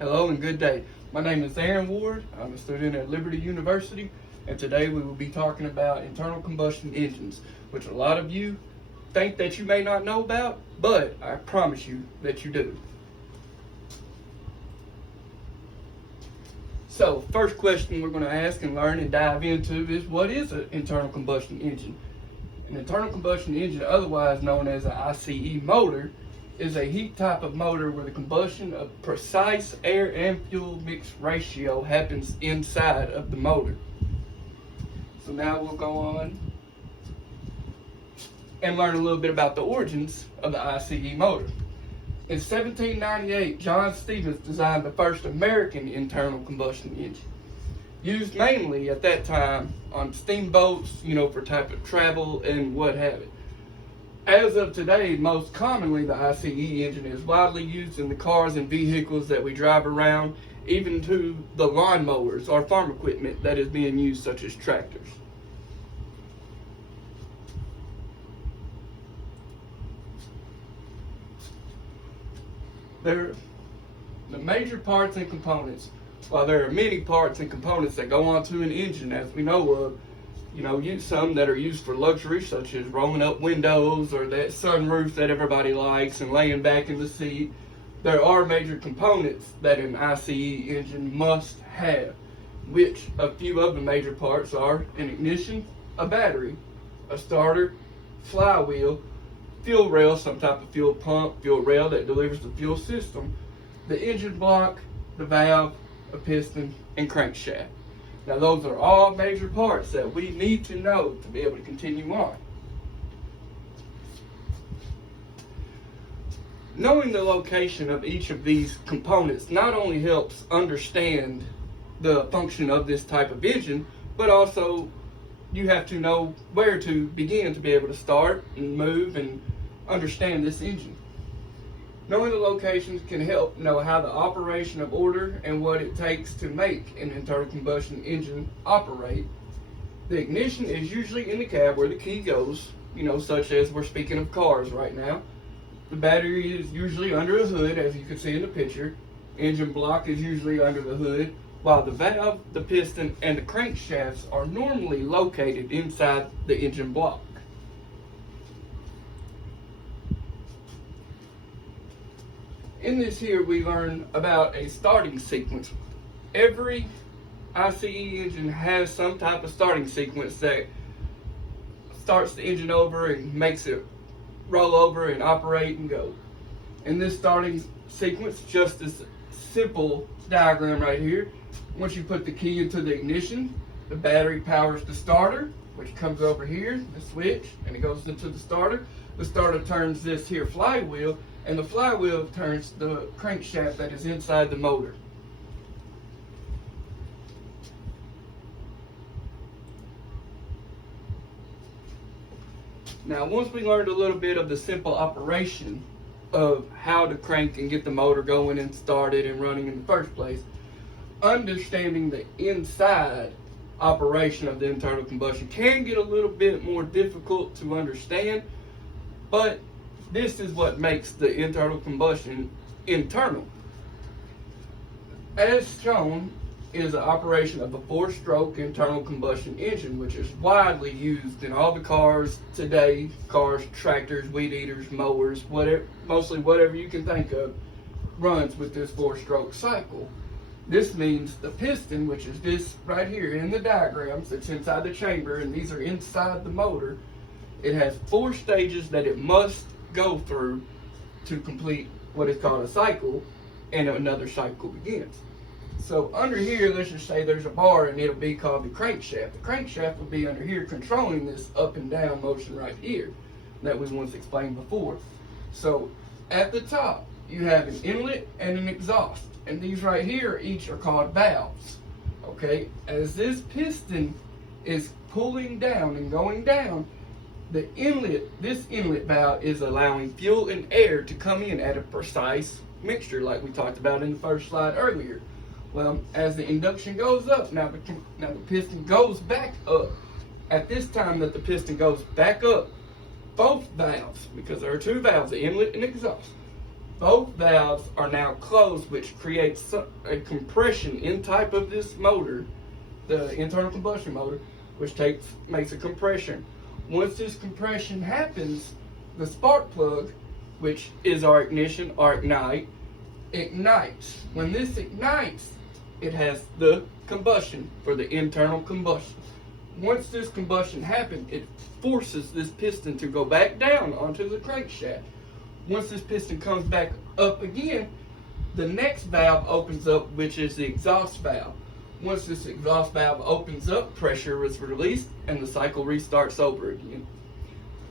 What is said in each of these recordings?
Hello and good day. My name is Aaron Ward. I'm a student at Liberty University, and today we will be talking about internal combustion engines, which a lot of you think that you may not know about, but I promise you that you do. So, first question we're going to ask and learn and dive into is, what is an internal combustion engine? An internal combustion engine, otherwise known as an ICE motor, is a heat type of motor where the combustion of precise air and fuel mix ratio happens inside of the motor. So now we'll go on and learn a little bit about the origins of the ICE motor. In 1798, John Stevens designed the first American internal combustion engine, used mainly at that time on steamboats, for type of travel and what have it. As of today, most commonly the ICE engine is widely used in the cars and vehicles that we drive around, even to the lawnmowers or farm equipment that is being used, such as tractors. The major parts and components. While there are many parts and components that go onto an engine, as we know of, some that are used for luxury, such as rolling up windows or that sunroof that everybody likes and laying back in the seat. There are major components that an ICE engine must have, which a few of the major parts are an ignition, a battery, a starter, flywheel, fuel rail, some type of fuel pump, fuel rail that delivers the fuel system, the engine block, the valve, a piston, and crankshaft. Now those are all major parts that we need to know to be able to continue on. Knowing the location of each of these components not only helps understand the function of this type of engine, but also you have to know where to begin to be able to start and move and understand this engine. Knowing the locations can help know how the operation of order and what it takes to make an internal combustion engine operate. The ignition is usually in the cab where the key goes, such as we're speaking of cars right now. The battery is usually under a hood, as you can see in the picture. Engine block is usually under the hood, while the valve, the piston, and the crankshafts are normally located inside the engine block. In this here, we learn about a starting sequence. Every ICE engine has some type of starting sequence that starts the engine over and makes it roll over and operate and go. In this starting sequence, just this simple diagram right here, once you put the key into the ignition, the battery powers the starter, which comes over here, the switch, and it goes into the starter. The starter turns this here flywheel, and the flywheel turns the crankshaft that is inside the motor. Now, once we learned a little bit of the simple operation of how to crank and get the motor going and started and running in the first place, understanding the inside operation of the internal combustion can get a little bit more difficult to understand, but this is what makes the internal combustion internal. As shown is the operation of a 4-stroke internal combustion engine, which is widely used in all the cars today. Cars, tractors, weed eaters, mowers, mostly whatever you can think of runs with this 4-stroke cycle. This means the piston, which is this right here in the diagrams, it's inside the chamber, and these are inside the motor. It has 4 stages that it must go through to complete what is called a cycle, and another cycle begins. So under here, let's just say there's a bar, and it'll be called the crankshaft. The crankshaft will be under here controlling this up and down motion right here that we once explained before. So at the top, you have an inlet and an exhaust, and these right here each are called valves. Okay, as this piston is pulling down and going down, this inlet valve is allowing fuel and air to come in at a precise mixture, like we talked about in the first slide earlier. Well, as the induction goes up, now the piston goes back up. At this time that the piston goes back up, both valves, because there are 2 valves, the inlet and exhaust, Both valves are now closed, which creates a compression in type of this motor, the internal combustion motor, which makes a compression. Once this compression happens, the spark plug, which is our ignition or ignite, ignites. When this ignites, it has the combustion for the internal combustion. Once this combustion happens, it forces this piston to go back down onto the crankshaft. Once this piston comes back up again, the next valve opens up, which is the exhaust valve. Once this exhaust valve opens up, pressure is released and the cycle restarts over again.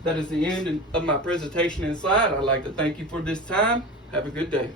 That is the end of my presentation and slide. I'd like to thank you for this time. Have a good day.